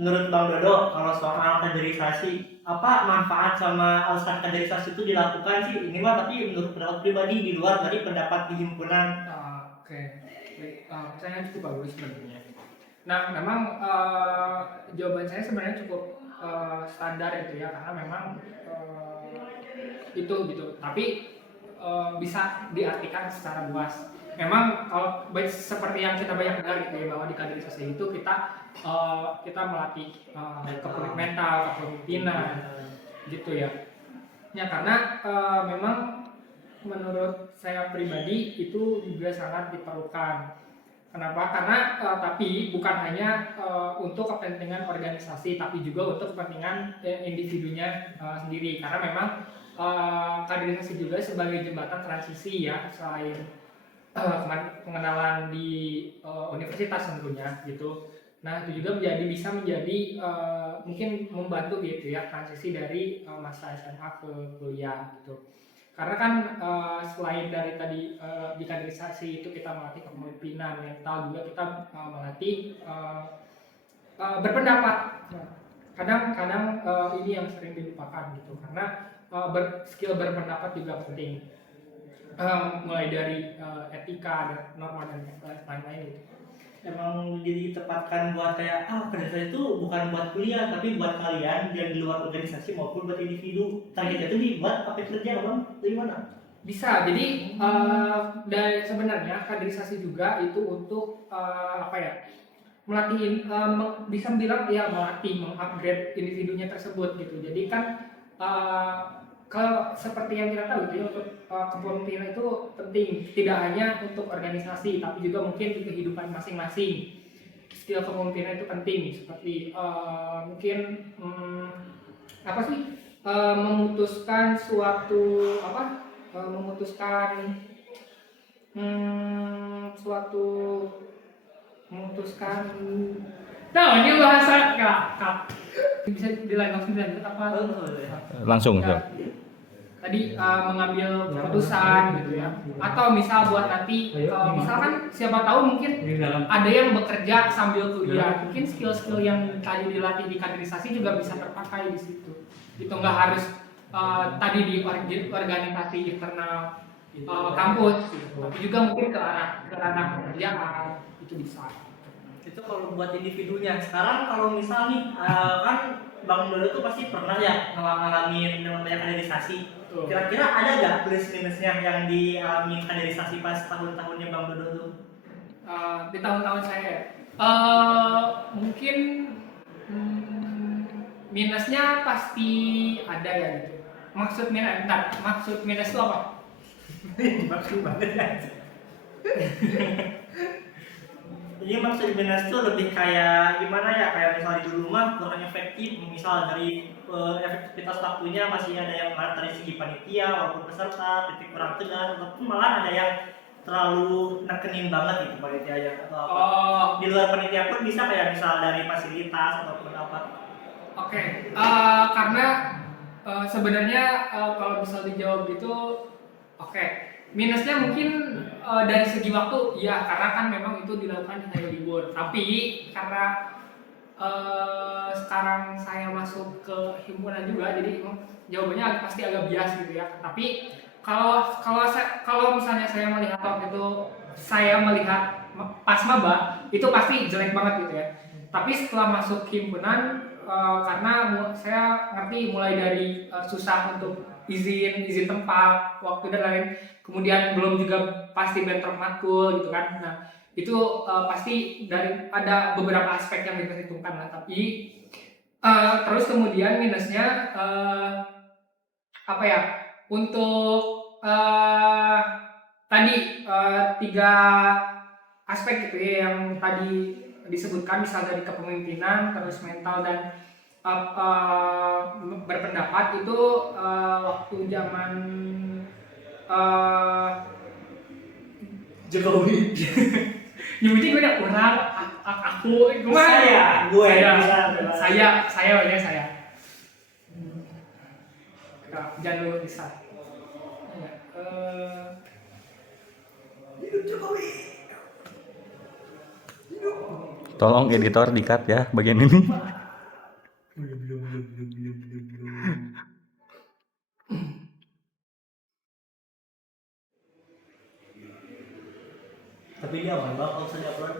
menurut Bang Dodo kalau soal kaderisasi, apa manfaat sama alasan kaderisasi itu dilakukan sih? Ini mah tapi menurut pendapat pribadi di luar dari pendapat di himpunan. Oke, baik, pertanyaan cukup bagus sebenarnya. Nah, memang jawaban saya sebenarnya cukup standar gitu ya, karena memang itu gitu. Tapi bisa diartikan secara luas. Memang kalau seperti yang kita banyak dengar gitu ya, bahwa di kaderisasi itu kita melatih kepemimpinan mental, kepemimpinan gitu ya. Ya karena memang menurut saya pribadi itu juga sangat diperlukan. Kenapa? Karena tapi bukan hanya untuk kepentingan organisasi, tapi juga untuk kepentingan individunya sendiri. Karena memang kaderisasi juga sebagai jembatan transisi ya, selain pengenalan di universitas tentunya gitu. Nah itu juga bisa menjadi mungkin membantu gitu ya transisi dari masa SMA ke kuliah gitu. Karena kan selain dari tadi di kaderisasi itu kita melatih kepemimpinan mental, juga kita melatih berpendapat. Kadang-kadang ini yang sering dilupakan gitu, karena skill berpendapat juga penting. Mulai dari etika dan norma dan lain-lain gitu. Emang jadi ditempatkan buat kayak kaderisasi itu bukan buat kuliah tapi buat kalian yang di luar organisasi maupun buat individu. Targetnya itu dibuat pakai kerja Bang, gimana? Bisa, jadi dari sebenarnya kaderisasi juga itu untuk apa ya, melatih, bisa bilang ya melatih, mengupgrade individunya tersebut gitu. Jadi kan kalau seperti yang kita tahu gitu, untuk kepemimpinan itu penting, tidak hanya untuk organisasi tapi juga mungkin di kehidupan masing-masing. Skill kepemimpinan itu penting, seperti mungkin apa sih, memutuskan suatu apa, memutuskan suatu memutuskan. Nah, ini bahasa kak bisa langsung dilanjut apa? Langsung. Ya, tadi mengambil keputusan gitu ya, atau misal buat nanti misalkan siapa tahu mungkin ada yang bekerja sambil kuliah, mungkin skill-skill yang tadi dilatih di kaderisasi juga bisa terpakai di situ. Itu nggak harus tadi di organisasi internal kampus gitu, tapi juga mungkin ke arah pekerjaan itu bisa. Itu kalau buat individunya. Sekarang kalau misal nih kan Bang Dodo tuh pasti pernah ya ngalamin dengan banyak kaderisasi. Kira-kira ada nggak plus minusnya yang dialami kaderisasi pas tahun-tahunnya Bang Dodo tuh? Di tahun-tahun saya mungkin minusnya pasti ada ya gitu. Maksud minus itu apa? Maksud banget ya. Jadi maksud minus itu lebih kayak gimana ya, kayak misalnya di rumah kurang efektif, misal dari efektivitas waktunya masih ada yang kurang dari segi panitia walaupun peserta, titik kurang tegas, ataupun malah ada yang terlalu nekenin banget gitu panitianya atau apa. Di luar panitia pun bisa kayak misal dari fasilitas ataupun apa. Oke, karena sebenarnya kalau misal dijawab gitu, oke. Minusnya mungkin dari segi waktu, ya karena kan memang itu dilakukan di hari libur. Tapi karena sekarang saya masuk ke himpunan juga, jadi jawabannya pasti agak bias gitu ya. Tapi kalau misalnya saya melihat waktu itu, saya melihat pas maba itu pasti jelek banget gitu ya. Tapi setelah masuk himpunan, karena saya ngerti mulai dari susah untuk izin tempat, waktu dan lain, kemudian belum juga pasti bentrok matkul gitu kan. Nah itu pasti dari ada beberapa aspek yang diperhitungkan lah. Tapi terus kemudian minusnya apa ya, untuk tadi 3 aspek gitu ya yang tadi disebutkan, misal dari kepemimpinan, terus mental dan berpendapat itu waktu zaman Jokowi. nyebutnya gue udah orang aku saya jangan dulu bisa Hidup Jokowi. Tolong editor di-cut ya bagian ini. Tapi dia aman banget kalau misalnya upload.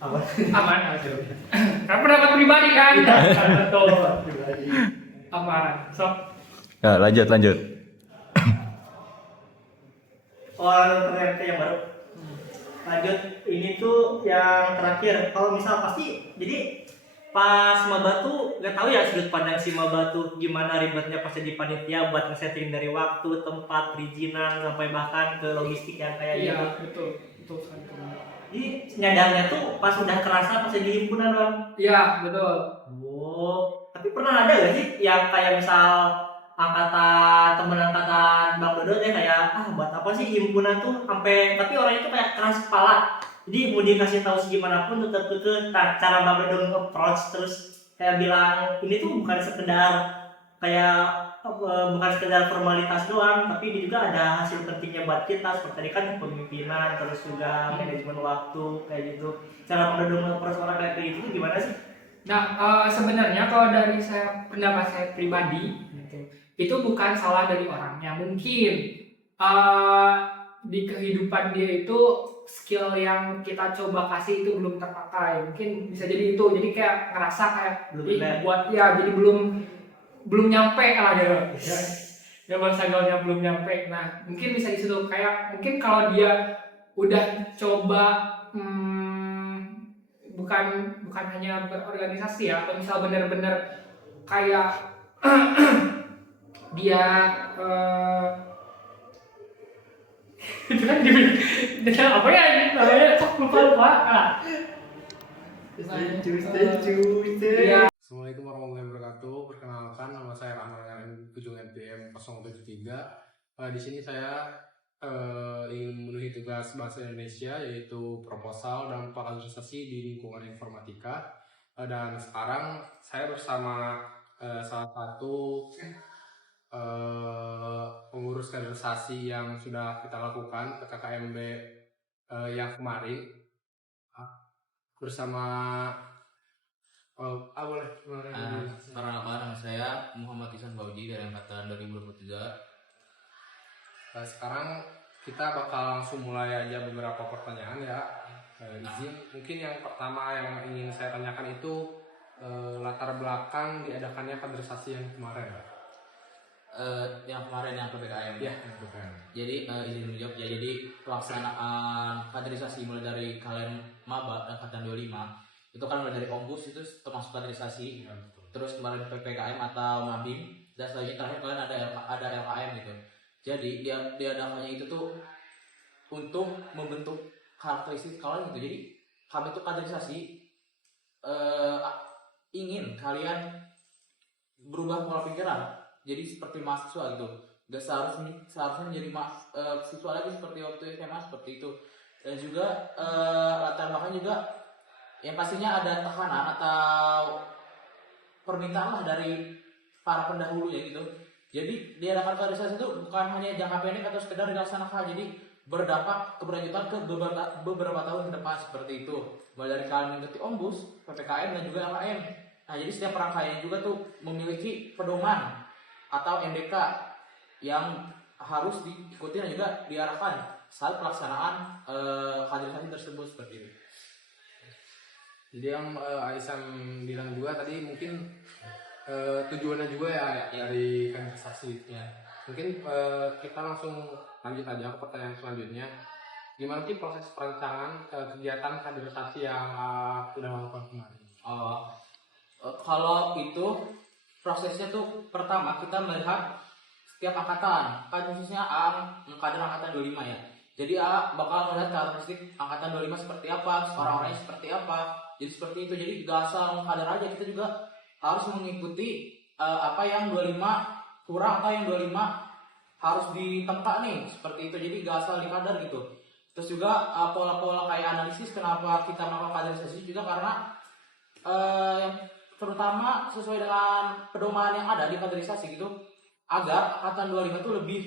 Aman. Aman aja. Karena pendapat pribadi kan. Betul. Pribadi. Aman. Sok. Ya, lanjut. Ternyata yang baru. Lanjut, ini tuh yang terakhir. Kalau misal pasti, jadi pas maba tuh nggak tahu ya sudut pandang si maba tuh gimana ribetnya pas jadi panitia buat nge-setting dari waktu, tempat, perizinan sampai bahkan ke logistik yang kayak gitu. Iya, betul sekali. Jadi nyadarnya tuh pas udah kerasa pas jadi himpunan bang. Iya, betul. Oh, tapi pernah ada gak sih yang kayak misal temen angkatan Bang Dodo deh kayak buat apa sih himpunan tuh sampai tapi orang itu kayak keras kepala. Jadi mau dikasih tahu segimana pun tetap ke cara Bang Dodo approach terus kayak bilang ini tuh bukan sekedar bukan sekedar formalitas doang, tapi ini juga ada hasil pentingnya buat kita seperti tadi kan kepemimpinan terus juga manajemen waktu kayak gitu. Cara Bang Dodo approach orang kayak gitu tuh gimana sih? Nah, sebenarnya kalau dari pendapat saya pribadi, gitu, itu bukan salah dari orangnya. Mungkin di kehidupan dia itu skill yang kita coba kasih itu belum terpakai. Mungkin bisa jadi itu. Jadi kayak ngerasa kayak jadi belum nyampe lah gitu. Ya bahasa gaulnya belum nyampe. Nah, mungkin bisa di situ kayak mungkin kalau dia udah coba bukan hanya berorganisasi ya, atau misal benar-benar kayak dia itu kan dia apa ya namanya kok lupa Ya. Assalamualaikum warahmatullahi wabarakatuh. Perkenalkan, nama saya Rahman Ujung NPM 073. Di sini saya ingin memenuhi tugas bahasa Indonesia yaitu proposal dan pengkaderisasi di lingkungan informatika. Dan sekarang saya bersama salah satu pengurus kaderisasi yang sudah kita lakukan PKKMB yang kemarin bersama boleh. Perkenalkan, nama saya Muhammad Ihsan Fauji dari angkatan 2023. Sekarang kita bakal langsung mulai aja beberapa pertanyaan ya. Izin, mungkin yang pertama yang ingin saya tanyakan itu latar belakang diadakannya kaderisasi yang kemarin. Yang kemarin yang PPKM. Ya, yang PPKM. Jadi izin menjawab ya. Jadi pelaksanaan kaderisasi mulai dari kalian maba angkatan 25 itu kan mulai dari ombus itu termasuk kaderisasi. Ya, terus kemarin PPKM atau mabim dan selanjutnya terakhir kalian ada LKM gitu. Jadi diadakannya itu tuh untuk membentuk karakteristik kalian gitu. Jadi kami tuh kaderisasi ingin kalian berubah pola pikiran. Jadi seperti mahasiswa gitu. Gak seharusnya menjadi siswa lagi seperti waktu SMA seperti itu. Dan juga latar belakang juga yang pastinya ada tekanan atau permintaan lah dari para pendahulunya gitu. Jadi diadakan kaderisasi itu bukan hanya jangka pendek atau sekedar dilaksanakan, jadi berdampak keberlanjutan ke beberapa tahun ke depan seperti itu. Mulai dari kalian mengikuti ombus, PPKM dan juga LKM. Nah, jadi setiap rangkaian juga tuh memiliki pedoman atau NDK yang harus diikuti dan juga diarahkan saat pelaksanaan kaderisasi tersebut seperti itu. Jadi yang Aisyah bilang juga tadi mungkin tujuannya juga ya dari kaderisasi ya. Mungkin kita langsung lanjut aja ke pertanyaan selanjutnya. Gimana sih proses perancangan kegiatan kaderisasi yang sudah dilakukan kemarin? Kalau itu prosesnya tuh pertama kita melihat setiap angkatan, kan khususnya kader angkatan 25 ya. Jadi bakal melihat karakteristik angkatan 25 seperti apa, orang-orangnya seperti apa. Jadi seperti itu. Jadi gak asal kader aja, kita juga harus mengikuti apa yang 25 kurang atau yang 25 harus ditempa nih seperti itu. Jadi gak asal di kader gitu. Terus juga pola-pola kayak analisis kenapa kita melakukan kaderisasi juga karena yang terutama sesuai dengan pedoman yang ada di kaderisasi gitu agar angkatan 25 itu lebih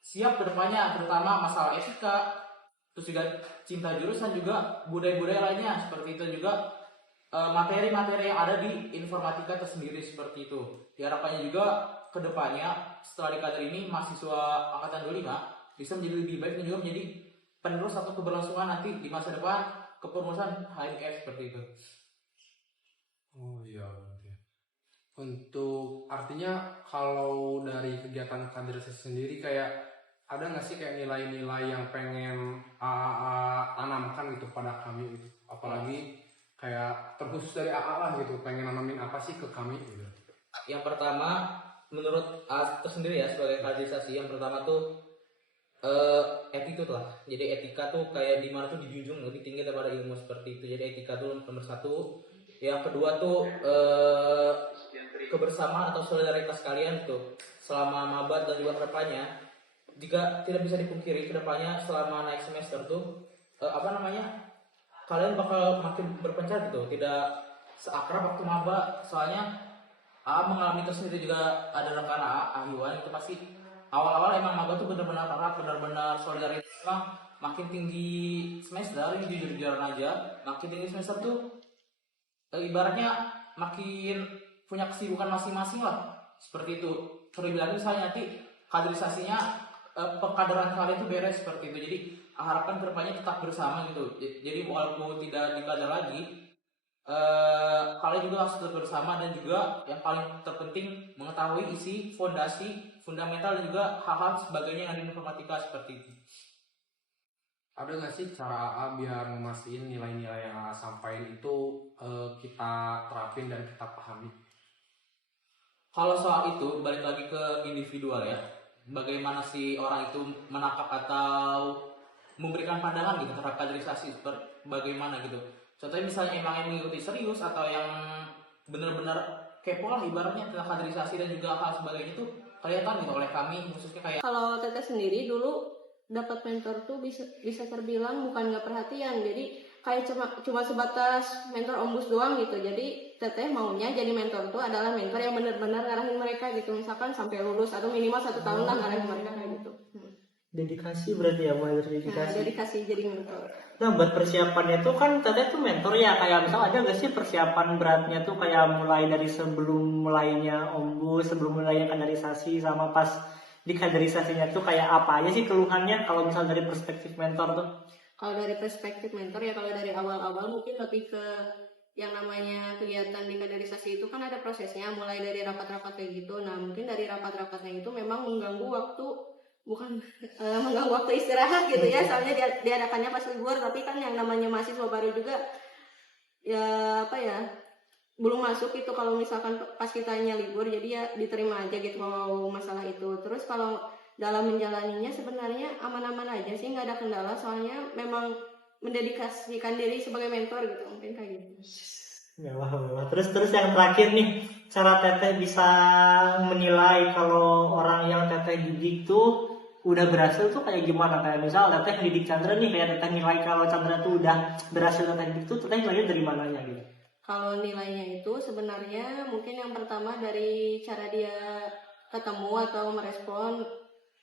siap ke depannya, terutama masalah etika, terus juga cinta jurusan juga budaya-budaya lainnya seperti itu juga. materi-materi yang ada di informatika tersendiri seperti itu. Diharapkannya juga kedepannya setelah dikader ini mahasiswa angkatan 25 bisa menjadi lebih baik dan juga menjadi penerus atau keberlangsungan nanti di masa depan kepengurusan HMF seperti itu. Oh iya. Untuk artinya kalau dari kegiatan kaderisasi sendiri kayak ada nggak sih kayak nilai-nilai yang pengen tanamkan gitu pada kami gitu, apalagi kayak terkhusus dari AA lah gitu, pengen nanamin apa sih ke kami gitu. Yang pertama menurut tersendiri ya sebagai kaderisasi, yang pertama tuh attitude lah. Jadi etika tuh kayak di mana tuh dijunjung lebih tinggi daripada ilmu seperti itu. Jadi etika tuh nomor satu. Yang kedua tuh kebersamaan atau solidaritas kalian tuh selama maba dan juga kedepannya. Jika tidak bisa dipungkiri kedepannya selama naik semester tuh kalian bakal makin berpencar gitu. Tidak seakrab waktu maba. Soalnya mengalami itu sendiri juga ada rekan Ahwan itu pasti awal-awal emang maba tuh benar-benar erat, benar-benar solidaritas. Makin tinggi semester, ini jujur-jujuran aja, makin tinggi semester tuh ibaratnya makin punya kesibukan masing-masing lah. Seperti itu. Terlebih lagi misalnya nanti kaderisasinya pengkaderan kalian itu beres seperti itu. Jadi harapan kedepannya tetap bersama gitu. Jadi walaupun tidak dikader lagi, kalian juga harus tetap bersama, dan juga yang paling terpenting mengetahui isi, fondasi, fundamental, dan juga hal-hal sebagainya yang ada di informatika seperti itu. Ada nggak sih cara AA biar memastikan nilai-nilai yang AA sampaikan itu kita terapin dan kita pahami? Kalau soal itu balik lagi ke individual ya. Bagaimana si orang itu menangkap atau memberikan pandangan gitu terhadap kaderisasi bagaimana gitu. Contohnya misalnya emang yang mengikuti serius atau yang benar-benar kepo lah ibaratnya tentang kaderisasi dan juga hal sebagainya itu kelihatan gitu oleh kami khususnya kayak. Kalau Teteh sendiri dulu dapat mentor tuh bisa terbilang bukan nggak perhatian, jadi kayak cuma sebatas mentor ombus doang gitu. Jadi Teteh maunya jadi mentor tuh adalah mentor yang benar-benar ngarahin mereka gitu, misalkan sampai lulus atau minimal 1 tahun lah ngarahin mereka kayak gitu. Dedikasi berarti ya, mulai dari Nah, dedikasi. dedikasi jadi mentor. Nah, buat persiapannya tuh kan Teteh tuh mentor ya, kayak misal ada gak sih persiapan beratnya tuh kayak mulai dari sebelum mulainya ombus, sebelum mulainya kaderisasi, sama pas di kaderisasinya tuh kayak apa aja sih keluhannya kalau misal dari perspektif mentor tuh? Kalau dari perspektif mentor ya, kalau dari awal-awal mungkin lebih ke yang namanya kegiatan di kaderisasi itu kan ada prosesnya, mulai dari rapat-rapat kayak gitu. Nah, mungkin dari rapat-rapatnya itu memang mengganggu waktu, bukan mengganggu waktu istirahat gitu ya, soalnya diadakannya pas libur, tapi kan yang namanya mahasiswa baru juga ya belum masuk itu kalau misalkan pas kitanya libur, jadi ya diterima aja gitu mau masalah itu. Terus kalau dalam menjalaninya sebenarnya aman-aman aja sih, nggak ada kendala, soalnya memang mendedikasikan diri sebagai mentor gitu, mungkin kayak gitu. Mewah. Terus yang terakhir nih, cara Teteh bisa menilai kalau orang yang Teteh didik tuh udah berhasil tuh kayak gimana? Kayak misal Teteh didik Chandra nih, kayak Teteh nilai kalau Chandra tuh udah berhasil Teteh didik tuh Teteh nilainya dari mananya gitu? Kalau nilainya itu sebenarnya mungkin yang pertama dari cara dia ketemu atau merespon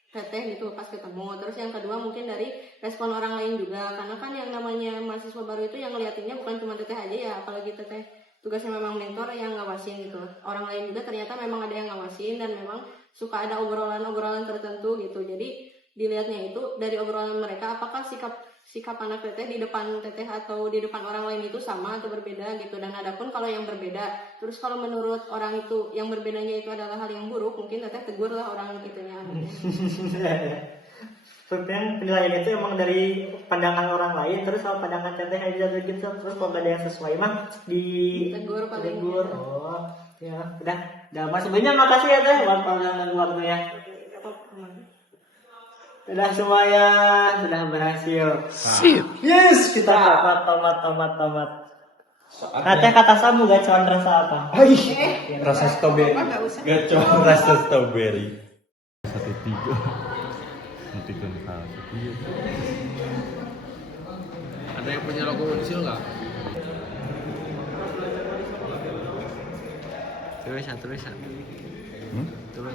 Teteh gitu pas ketemu. Terus yang kedua mungkin dari respon orang lain juga, karena kan yang namanya mahasiswa baru itu yang ngeliatinnya bukan cuma Teteh aja ya, apalagi Teteh tugasnya memang mentor yang ngawasin gitu. Orang lain juga ternyata memang ada yang ngawasin, dan memang suka ada obrolan-obrolan tertentu gitu. Jadi dilihatnya itu dari obrolan mereka, apakah sikap anak Teteh di depan Teteh atau di depan orang lain itu sama atau berbeda gitu. Dan adapun kalau yang berbeda, terus kalau menurut orang itu yang berbedanya itu adalah hal yang buruk, mungkin Teteh tegur lah orang itunya. Sebenarnya penilaian itu emang dari pandangan orang lain, terus kalau pandangan Teteh aja gitu, terus kalau gak ada yang sesuai mah Tegur paling. Oh ya udah masih banyak. Makasih ya Teh buat pandangan waktunya. Sudah semuanya sudah berhasil. Sip. Yes, kita dapat tomat. Katanya kata Samu gak cuman rasa apa? Rasa strawberry. Gak cuma rasa strawberry. 1-3. Nanti kan iya. Ada yang punya logo Unsil nggak? Tulisan. Turun.